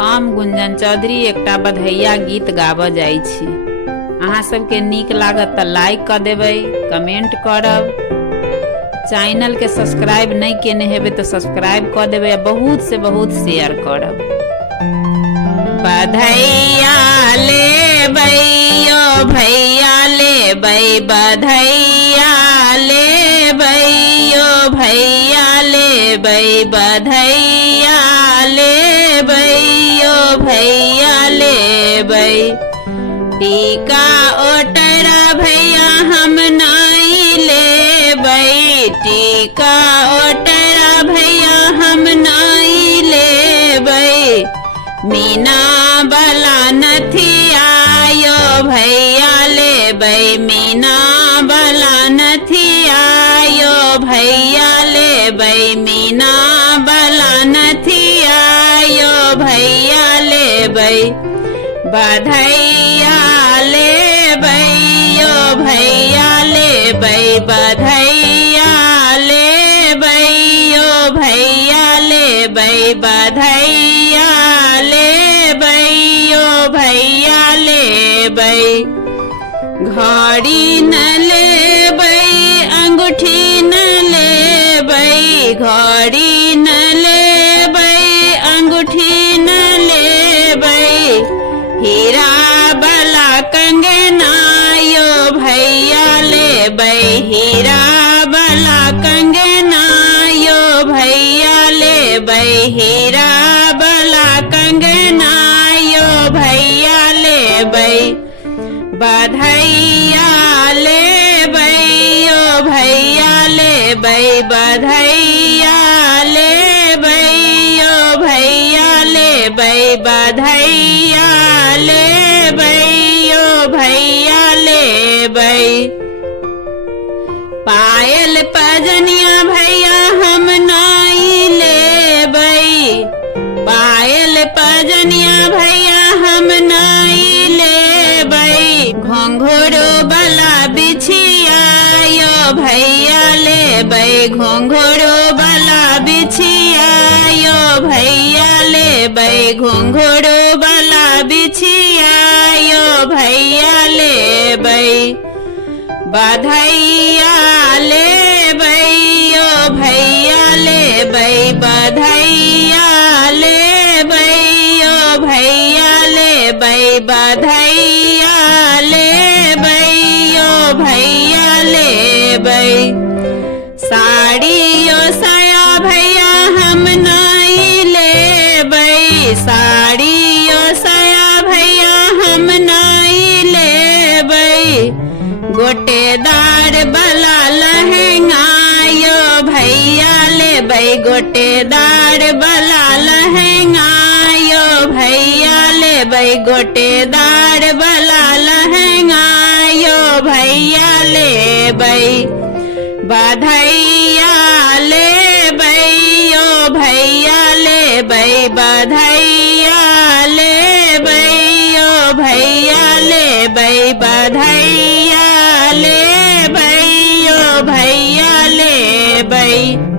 हम गुंजन चौधरी एकटा बधैया गीत गाबऽ जाइ छी। अहाँ सबके नीक लागत तऽ लाइक कऽ देबै, कमेंट करब, चैनल के सब्सक्राइब नहीं केने हेबै तो सब्सक्राइब कऽ देबै, बहुत से बहुत शेयर करब। बधैया लेबै यो भैया लेबै, बधैया लेबै यो भैया लेबै, बधैया लेबै यो भैया लेबै। टीका ओटरा भैया हम नहीं लेबै, टीका ओटरा भैया हम नहीं लेबै। मीना बला नथिया यो भैया लेबै, मीना बला नथिया यो भैया लेबै, मीना बला नथिया यो भैया लेबै। बधैया लेबै यो भैया लेबै, बधैया लेबै यो भैया लेबै, बधैया लेबै यो भैया लेबै। घड़ी न लेबै अंगूठी न लेबै, घड़ी न लेबै अंगूठी न लेबै। हीरा बला कंगना यो भैया लेबै, हीरा बला कंगना यो भैया लेबै, हीरा बला कंगना यो भैया लेबै। बधैया लेबै यो भैया लेबै, बधैया लेबै यो भैया लेबै, बधैया लेबै यो भैया लेबै। पायल पजनिया भैया हम नहीं लेबै, पायल पजनिया भैया हम नहीं लेबै। घुंघरू बला बिछिया यो भैया लेबै, घुंघरू बला बिछिया यो भैया लेबै, घुंघरू बला बिछिया यो भैया लेबै। बधैया लेबै यो भैया लेबै, बधैया लेबै यो भैया लेबै, बधैया लेबै यो भैया लेबै। साड़ी यो साया भैया हम नहीं लेबै, साड़ी यो साया भैया हम नहीं लेबै। गोटेदार बला लहंगा यो भैया लेबै, गोटेदार बला लहंगा यो भैया लेबै, गोटेदार बला लहंगा यो भैया लेबै। बधैया लेबै यो भैया लेबै, बधैया लेबै यो भैया लेबै, बधैया लेबै यो भैया लेबै।